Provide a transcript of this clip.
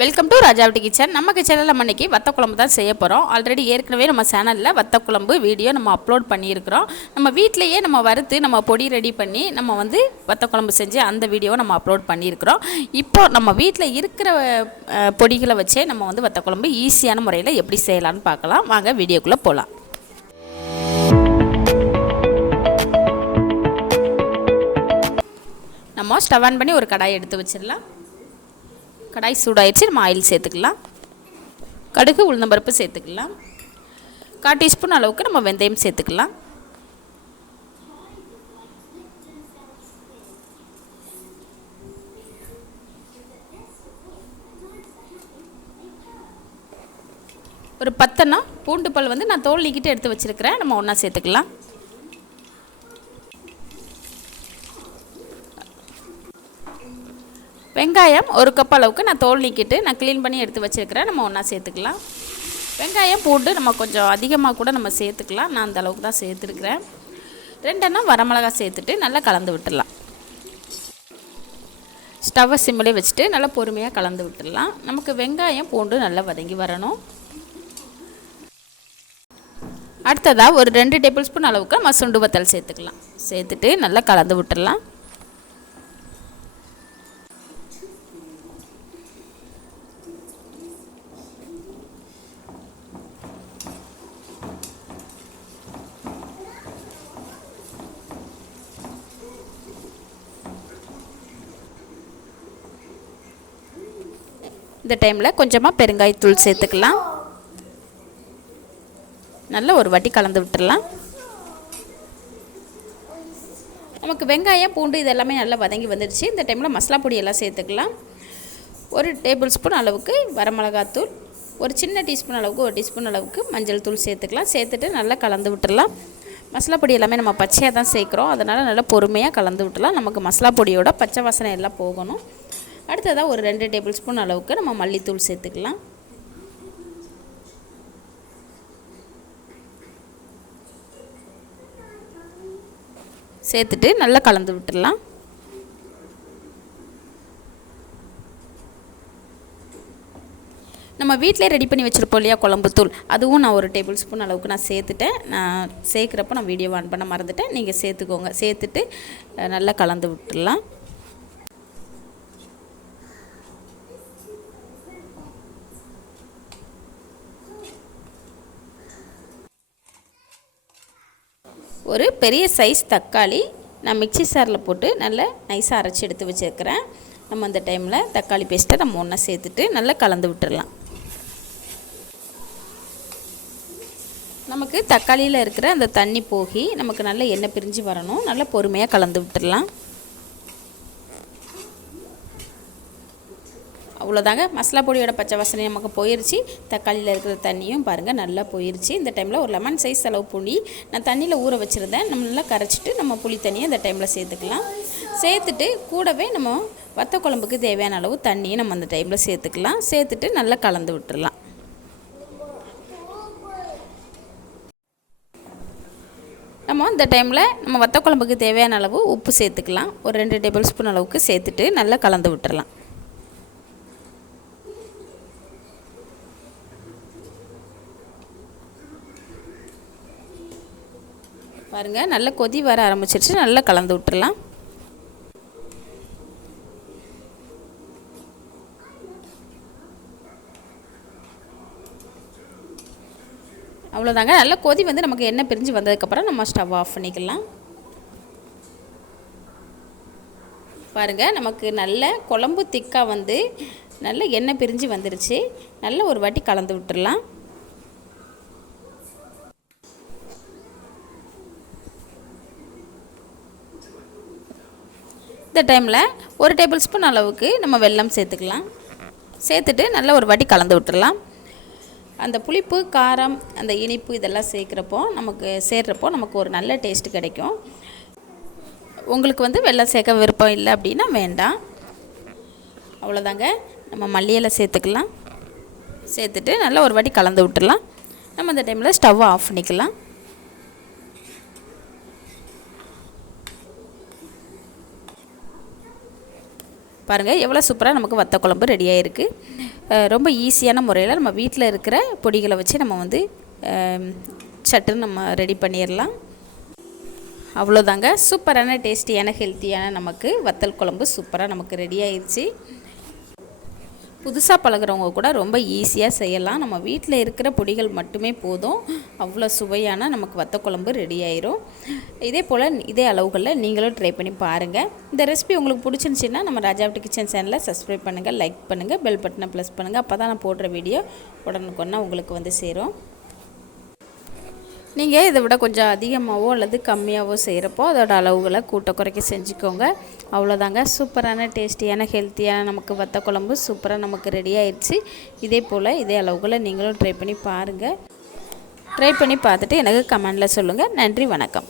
Welcome to ராஜாவட்டி kitchen நம்ம கிச்சனில் நம்ம இன்றைக்கி வத்த குழம்பு தான் செய்ய போகிறோம் ஆல்ரெடி ஏற்கனவே நம்ம சேனலில் வத்த குழம்பு வீடியோ நம்ம அப்லோட் பண்ணியிருக்கிறோம். நம்ம வீட்டிலையே நம்ம வறுத்து நம்ம பொடி ரெடி பண்ணி நம்ம வந்து வத்த குழம்பு செஞ்சு அந்த வீடியோவை நம்ம அப்லோட் பண்ணியிருக்கிறோம். இப்போ நம்ம வீட்டில் இருக்கிற பொடிகளை வச்சே நம்ம வந்து வத்த குழம்பு ஈஸியான முறையில் எப்படி செய்யலாம்னு பார்க்கலாம். வாங்க வீடியோக்குள்ளே போகலாம் நம்ம ஸ்டவ் ஆன் பண்ணி ஒரு கடாயை எடுத்து வச்சிடலாம். கடாய் சூடாயிடுச்சு நம்ம ஆயில் சேர்த்துக்கலாம். கடுகு உளுந்தம்பருப்பு சேர்த்துக்கலாம். கால் டீஸ்பூன் அளவுக்கு நம்ம வெந்தயம் சேர்த்துக்கலாம். ஒரு பத்தெண்ணா பூண்டு பல் வந்து நான் தோல் நீக்கிட்டு எடுத்து வச்சுருக்கிறேன். நம்ம ஒன்றா சேர்த்துக்கலாம். வெங்காயம் ஒரு கப் அளவுக்கு நான் தோல் நீக்கிட்டு நான் க்ளீன் பண்ணி எடுத்து வச்சுருக்கிறேன். நம்ம ஒன்றா சேர்த்துக்கலாம். வெங்காயம் பூண்டு நம்ம கொஞ்சம் அதிகமாக கூட நம்ம சேர்த்துக்கலாம். நான் அந்த அளவுக்கு தான் சேர்த்துருக்குறேன். ரெண்டெண்ணா வரமிளகாய் சேர்த்துட்டு நல்லா கலந்து விட்டுடலாம். ஸ்டவ்வை சிம்மிலே வச்சுட்டு நல்லா பொறுமையாக கலந்து விட்டுடலாம். நமக்கு வெங்காயம் பூண்டு நல்லா வதங்கி வரணும். அடுத்ததாக ஒரு ரெண்டு டேபிள் ஸ்பூன் அளவுக்கு நம்ம சுண்டு வத்தல் சேர்த்துக்கலாம். சேர்த்துட்டு நல்லா கலந்து விட்டுடலாம். இந்த டைமில் கொஞ்சமாக பெருங்காயத்தூள் சேர்த்துக்கலாம். நல்ல ஒரு வாட்டி கலந்து விட்டுடலாம் நமக்கு வெங்காயம் பூண்டு இது எல்லாமே நல்லா வதங்கி வந்துடுச்சு. இந்த டைமில் மசாலா பொடியெல்லாம் சேர்த்துக்கலாம். ஒரு டேபிள் ஸ்பூன் அளவுக்கு வரமிளகாத்தூள் ஒரு சின்ன டீஸ்பூன் அளவுக்கு ஒரு டீஸ்பூன் அளவுக்கு மஞ்சள் தூள் சேர்த்துக்கலாம். சேர்த்துட்டு நல்லா கலந்து விட்டுடலாம் மசாலா பொடி எல்லாமே நம்ம பச்சையாக தான் சேர்க்குறோம். அதனால் நல்லா பொறுமையாக கலந்து விட்டுலாம் நமக்கு மசாலா பொடியோட பச்சை வாசனை எல்லாம் போகணும். அடுத்ததாக ஒரு ரெண்டு டேபிள் ஸ்பூன் அளவுக்கு நம்ம மல்லித்தூள் சேர்த்துக்கலாம். சேர்த்துட்டு நல்லா கலந்து விட்டுடலாம். நம்ம வீட்டிலே ரெடி பண்ணி வச்சுருப்போம் இல்லையா குழம்புத்தூள் அதுவும் நான் ஒரு டேபிள் ஸ்பூன் அளவுக்கு நான் சேர்த்துட்டேன். நான் சேர்க்குறப்ப நான் வீடியோ ஆன் பண்ண மறந்துட்டேன். நீங்கள் சேர்த்துக்கோங்க. சேர்த்துட்டு நல்லா கலந்து விட்டுடலாம். ஒரு பெரிய சைஸ் தக்காளி நான் மிக்ஸி சாரில் போட்டு நல்லா நைஸாக அரைச்சி எடுத்து வச்சுருக்கிறேன். நம்ம அந்த டைமில் தக்காளி பேஸ்ட்டை நம்ம ஒன்றா சேர்த்துட்டு நல்லா கலந்து விட்டுடலாம் நமக்கு தக்காளியில் இருக்கிற அந்த தண்ணி போகி நமக்கு நல்ல எண்ணெய் பிரிஞ்சு வரணும். நல்லா பொறுமையாக கலந்து விட்டுடலாம் அவ்வளோதாங்க. மசாலா பொடியோட பச்சை வாசனை நமக்கு போயிருச்சு. தக்காளியில் இருக்கிற தண்ணியும் பாருங்கள் நல்லா போயிருச்சு. இந்த டைமில் ஒரு லெமன் சைஸ் அளவு புளி. நான் தண்ணியில் ஊற வச்சுருந்தேன். நம்ம நல்லா கரைச்சிட்டு நம்ம புளி தண்ணியை இந்த டைமில் சேர்த்துக்கலாம். சேர்த்துட்டு கூடவே நம்ம வத்த குழம்புக்கு தேவையான அளவு தண்ணியை நம்ம அந்த டைமில் சேர்த்துக்கலாம். சேர்த்துட்டு நல்லா கலந்து விட்டுடலாம் நம்ம இந்த டைமில் நம்ம வத்த குழம்புக்கு தேவையான அளவு உப்பு சேர்த்துக்கலாம். ஒரு ரெண்டு டேபிள் ஸ்பூன் அளவுக்கு சேர்த்துட்டு நல்லா கலந்து விட்டுறலாம். பாருங்கள் நல்லா கொதி வர ஆரம்பிச்சிருச்சு. நல்லா கலந்து விட்டுடலாம் அவ்வளோதாங்க நல்லா கொதி வந்து நமக்கு எண்ணெய் பிரிஞ்சு வந்ததுக்கப்புறம் நம்ம ஸ்டவ் ஆஃப் பண்ணிக்கலாம். பாருங்கள் நமக்கு நல்ல குழம்பு திக்காக வந்து நல்ல எண்ணெய் பிரிஞ்சு வந்துருச்சு. நல்ல ஒரு வாட்டி கலந்து விட்டுடலாம் இந்த டைமில் ஒரு டேபிள் ஸ்பூன் அளவுக்கு நம்ம வெல்லம் சேர்த்துக்கலாம். சேர்த்துட்டு நல்லா ஒரு வாட்டி கலந்து விட்டுடலாம் அந்த புளிப்பு காரம் அந்த இனிப்பு இதெல்லாம் சேர்க்குறப்போ நமக்கு சேர்றப்போ நமக்கு ஒரு நல்ல டேஸ்ட் கிடைக்கும். உங்களுக்கு வந்து வெள்ளம் சேர்க்க விருப்பம் இல்லை அப்படின்னா வேண்டாம். அவ்வளோதாங்க நம்ம மல்லியெல்லாம் சேர்த்துக்கலாம். சேர்த்துட்டு நல்லா ஒரு வாட்டி கலந்து விட்டுடலாம் நம்ம இந்த டைமில் ஸ்டவ்வை ஆஃப் பண்ணிக்கலாம். பாருங்கள் எவ்வளோ சூப்பராக நமக்கு வத்த குழம்பு ரெடி ஆகிருக்கு ரொம்ப ஈஸியான முறையில் நம்ம வீட்டில் இருக்கிற பொடிகளை வச்சு நம்ம வந்து சட்டுன்னு நம்ம ரெடி பண்ணிடலாம் அவ்வளோதாங்க சூப்பரான டேஸ்டியான ஹெல்த்தியான நமக்கு வத்தல் குழம்பு சூப்பராக நமக்கு ரெடி ஆயிடுச்சு புதுசாக பழகுறவங்க கூட ரொம்ப ஈஸியாக செய்யலாம். நம்ம வீட்டில் இருக்கிற பொடிகள் மட்டுமே போதும். அவ்வளோ சுவையான நமக்கு வத்த குழம்பு ரெடி ஆயிரும். இதே போல் இதே அளவுகளில் நீங்களும் ட்ரை பண்ணி பாருங்கள் இந்த ரெசிபி உங்களுக்கு பிடிச்சிருந்துச்சின்னா நம்ம ராஜாவட்டு கிச்சன் சேனலை சப்ஸ்கிரைப் பண்ணுங்கள் லைக் பண்ணுங்கள் பெல் பட்டனை ப்ளஸ் பண்ணுங்கள் அப்போ தான் நான் போடுற வீடியோ உடனுக்குன்னா உங்களுக்கு வந்து சேரும். நீங்கள் இதை விட கொஞ்சம் அதிகமாகவோ அல்லது கம்மியாகவோ செய்கிறப்போ அதோட அளவுகளை கூட்ட குறைக்க செஞ்சுக்கோங்க. அவ்வளோதாங்க சூப்பரான டேஸ்டியான ஹெல்த்தியான நமக்கு வத்த குழம்பு சூப்பராக நமக்கு ரெடி ஆயிடுச்சு. இதே போல் இதே அளவுகளை நீங்களும் ட்ரை பண்ணி பாருங்கள் ட்ரை பண்ணி பார்த்துட்டு எனக்கு கமெண்டில் சொல்லுங்கள் நன்றி வணக்கம்.